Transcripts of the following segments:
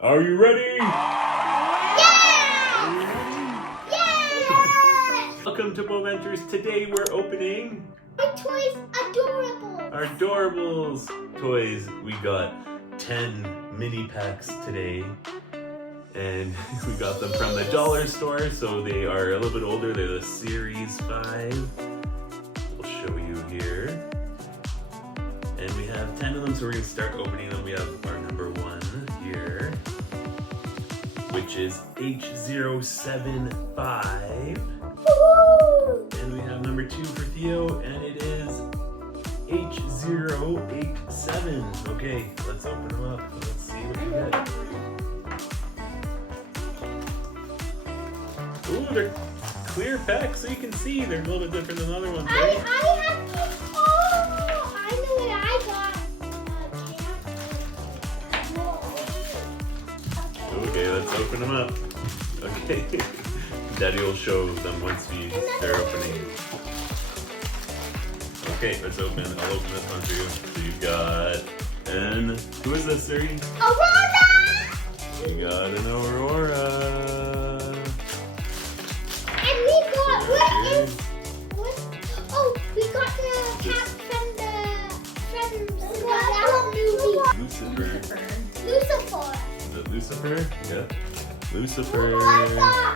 Are you ready? Yeah! Yeah! Welcome to Beauventures. Today we're opening Our toys adorable. our Doorables toys. We got 10 mini packs today. And we got them from the dollar store, so they are a little bit older. They're the Series 5. We'll show you here. And we have 10 of them, so we're going to start opening them. We have our number 1 here, which is H075. Woo! And we have number 2 for Theo, and it is H087. Okay, let's open them up. Let's see what we get. Ooh, they're clear packs, so you can see they're a little bit different than other ones, right? I know what I got. Okay, let's open them up. Okay, Daddy will show them once we start opening. Okay, let's open. I'll open this one for you. So you got, and who is this, Siri? Aurora! You got an Aurora. And we got, we got the cat from the movie. Lucifer. Lucifer. Is it Lucifer? Yeah. Lucifer. Oh my God.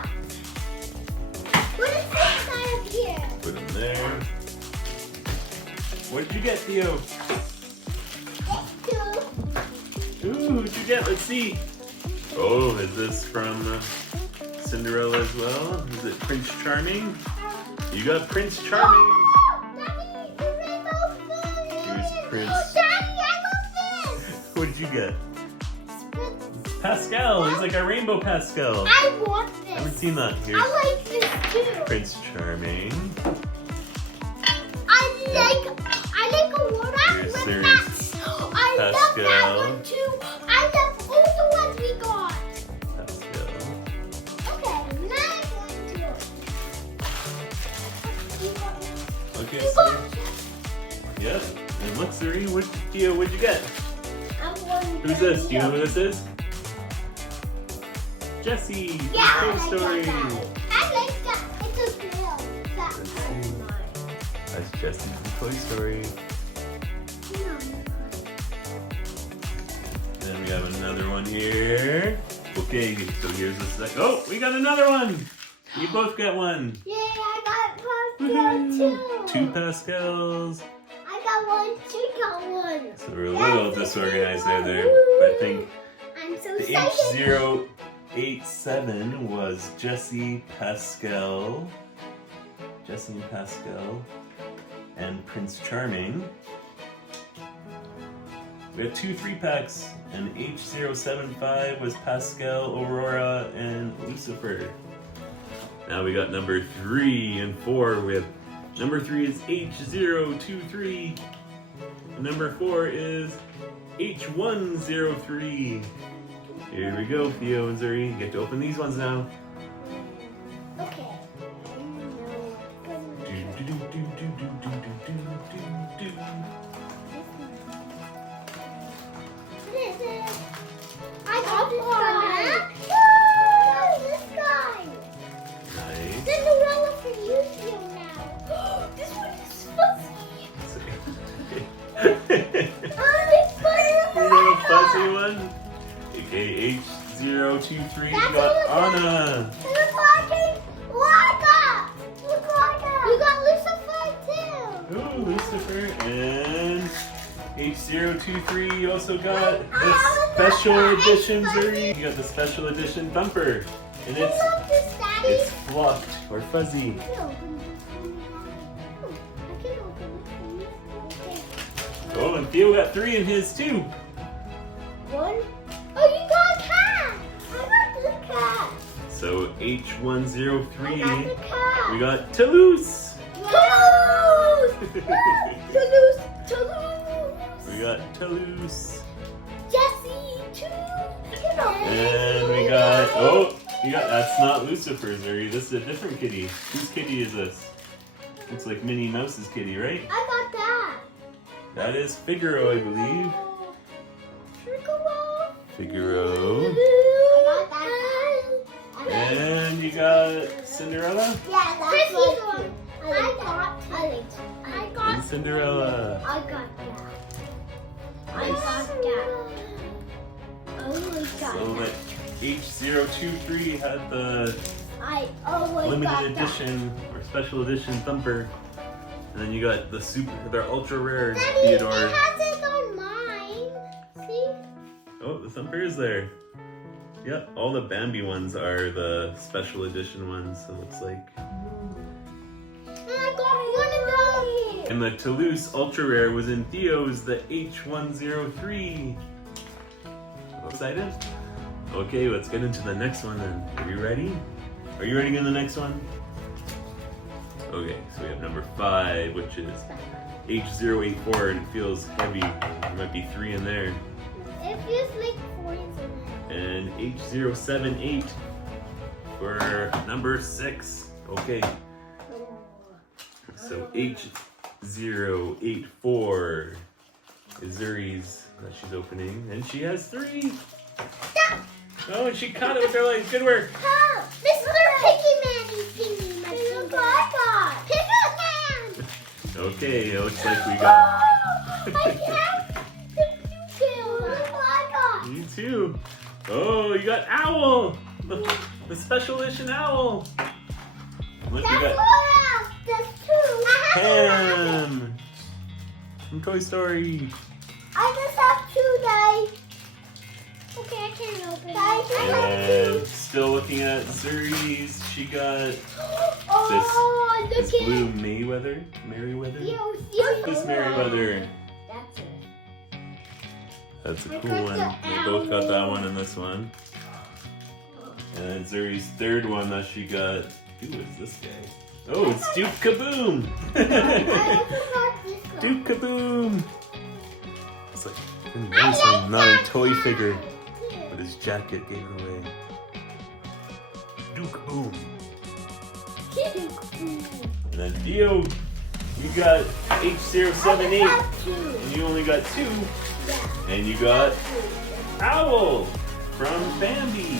What is this side of here? Put him there. What did you get, Theo? Ooh, who'd you get? Let's see. Oh, is this from Cinderella as well? Is it Prince Charming? You got Prince Charming. Daddy, the rainbow fish. Here's Prince. Oh, Daddy, I love this. What did you get? Pascal. He's like a rainbow Pascal. I want I haven't this. seen that. Here's I like this too. Prince Charming. I like Aurora. Here's With Sirius. that. I love that Pascal. one too. I love all the ones we got. Pascal. Okay, next one too. Okay, You so got. yep. And look, Siri, Theo, what'd you get? I want. Who's this? Do you know who this is? Jessie from Yeah, Toy I Story. like that. I like that. It's a girl. That one's mine. That's Jessie from Toy Story. No. Then we have another one here. Okay, so here's the second. Oh, we got another one. We both got one. Yeah, I got Woohoo. Pascal too. 2 Pascals. I got one, two got one. So we're a little disorganized there. But I think I'm so the excited. H087 was Jessie, Pascal, Jessie and Pascal, and Prince Charming. We have 2 3-packs, and H075 was Pascal, Aurora, and Lucifer. Now we got number 3 and 4. We have number 3 is H023, and number 4 is H103. Here we go, Theo and Zuri. You get to open these ones now. Okay. I got this guy. Nice. Cinderella for you now. This one is fuzzy. Little fuzzy one. Okay, H023 That's got what Anna. Look like it. Look like it. You got Lucifer too. Ooh, Lucifer. And H023 you also got I the haven't special got that. edition, It's Zuri. fuzzy. You got the special edition bumper. And I love this, Daddy. it's flocked or fuzzy. I can open it. Okay. Oh, and Theo got 3 in his too. One. Oh, you got a cat. I got the cat. So H103, I got the cat. we got Toulouse. Toulouse. Toulouse. Toulouse. We got Toulouse. Jessie too. And we got, oh, you got, that's not Lucifer's, Zuri. This is a different kitty. Whose kitty is this? Looks like Minnie Mouse's kitty, right? I got that. That is Figaro, I believe. Figaro. Figaro. got Cinderella Yeah, that's one. I got and Cinderella. I got that. I got that. Oh my god. So that H023 had the limited edition or special edition thumper. And then you got the ultra rare Daddy, Theodore. it has it on mine. See? Oh, the thumper is there. Yep, all the Bambi ones are the special edition ones, it looks like. And I got one of those. And the Toulouse ultra rare was in Theo's, the H103. Excited? Okay, let's get into the next one then. Are you ready? Are you ready in the next one? Okay, so we have number 5, which is H084, and it feels heavy. There might be 3 in there. It feels like 4 in there. And H078 for number 6. Okay, so H084 is Zuri's that she's opening, and she has 3. Oh, and she caught it with her legs. Good work. Oh, Mr. Picky Man is singing my finger. Pick Man! Okay, it looks like we got. I have look what I got. Me too. Oh, you got Owl, the special edition Owl. Look, you That's got what else. There's 2. I have Ham from Toy Story. I just have 2, Daddy. Okay, I can't open it. And still looking at Zuri's, she got Oh, this look at blue it. Merryweather. This Merryweather. That's it. That's a I cool got one. the We both got that owl. one and this one. And then Zuri's third one that she got. Who is this guy? Oh, it's Duke Kaboom! I also got this one. Duke Kaboom! It's like nice, not a toy figure, but his jacket gave it away. Duke Kaboom! And then Theo, you got H078, and you only got 2, and you got Owl from Bambi.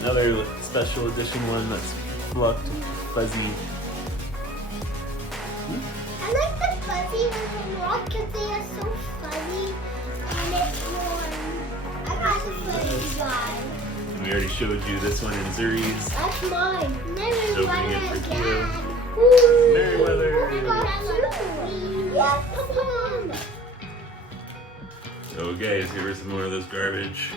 Another special edition one that's fluffed, fuzzy. I like the fuzzy ones a lot because they are so fuzzy and it's warm. I got the fuzzy guy. And we already showed you this one in Zuri's. That's mine. Never Opening it for Theo. Ooh. Merryweather. I got 2. Yes, come on. Okay, let's give her some more of this garbage.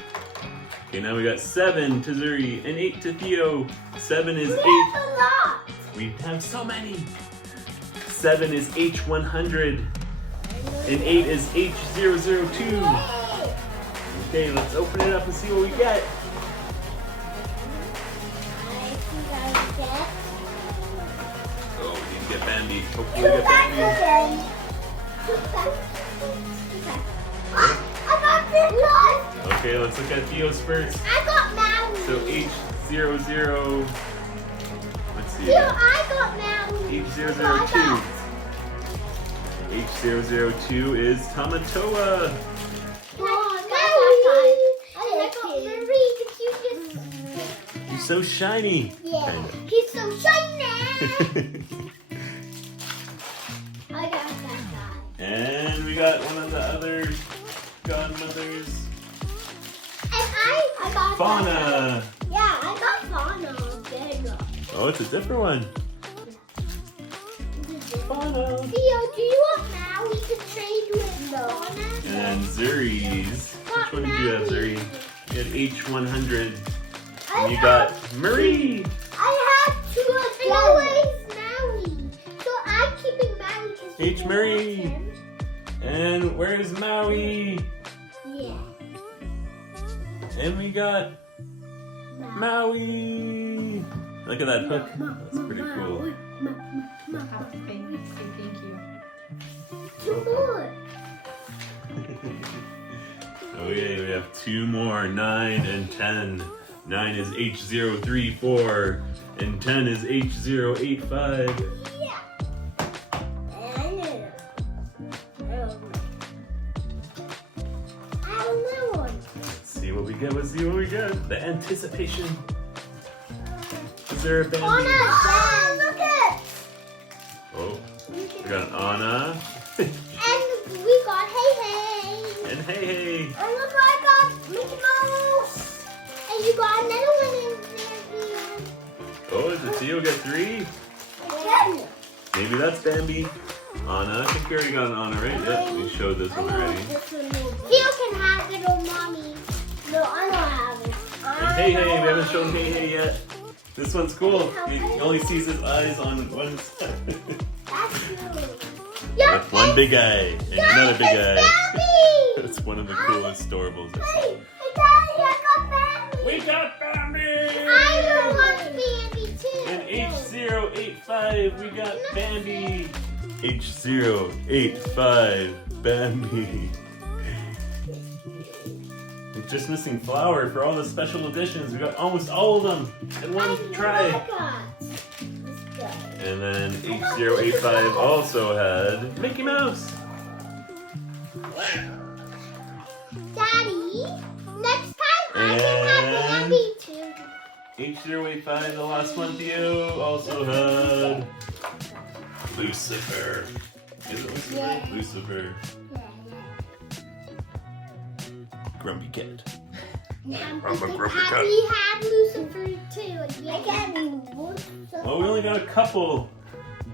Okay, now we got 7 to Zuri and 8 to Theo. 7 is We 8. have a lot. We have so many. 7 is H100 and 8 is H002. Yay. Okay, let's open it up and see what we get. I think I get Oh, we need to get Bambi. Hopefully 2 we get packs Bambi. again. 2 packs. I got this one. Okay, let's look at Theo's first. I got Maui. So H00, let's see. Here, I got Maui. H002. H002 is Tamatoa. I got Marie, the cutest. He's so shiny. Yeah, Kind of. he's so shiny. I got that guy. And we got one of the other godmothers. And I got Fauna. that guy. Yeah, I got Fauna. There you go. Oh, it's a different one. Fauna. Theo, do you want Maui to trade with Fauna? And Zuri's. Which one did you have, Zuri? You had H100. And you got Marie. I have 2 of them. I know where's Maui. So I'm keeping Maui because H. Marie. And where's Maui? Yeah. And we got Maui. Look at that hook. That's pretty cool. Thank you. 2 more. Okay, we have 2 more, 9 and 10. 9 is H034 and 10 is H085. Yeah. I don't know one. Let's see what we get. Let's see what we get. The anticipation. there a Bambi? Anna, Dad, look at. Oh, we got an Anna. And we got Hey Hey. And Hey Hey. And look, I got Mickey Mouse. And you got another one in there. Oh, is it Theo got 3? Again. Maybe that's Bambi. Anna, I think we already got an Anna, right? Yep, we showed this one already. Theo can have it on mommy. No, I don't have it. And Hey Hey, we haven't shown Hey Hey yet. This one's cool. He only sees his eyes on one side. That's true. Yeah, That's one big eye and another big eye. Bambi. That's one of the coolest doorables. Hey, Daddy, I got Bambi. We got Bambi! I want Bambi too. And H085, we got Bambi. H085, Bambi. We're just missing Flower for all the special editions. We got almost all of them in one try. And then H085 also had Mickey Mouse. Daddy, next time I can have Bambi too. H085, the last one, Theo, also had Lucifer. Is it Lucifer? Yeah. Lucifer. Grumpy cat. I'm a grumpy cat. We have Lucifer too. Well, we only got a couple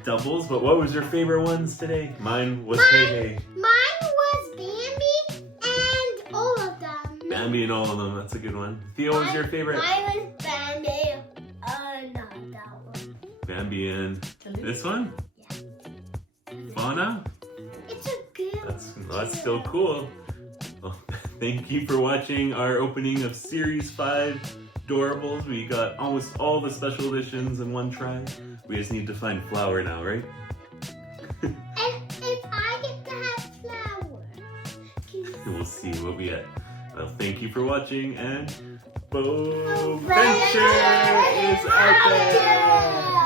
doubles, but what was your favorite ones today? Mine was Hey Hey. Mine was Bambi and all of them. Bambi and all of them, that's a good one. Theo, what was your favorite? Mine was Bambi. Not that one. Bambi and this one? Fauna? It's a good That's still cool. Well, thank you for watching our opening of Series 5 Doorables. We got almost all the special editions in one try. We just need to find Flower now, right? And if I get to have Flower. We'll see what we get. Well, thank you for watching, and Beauventure is out there!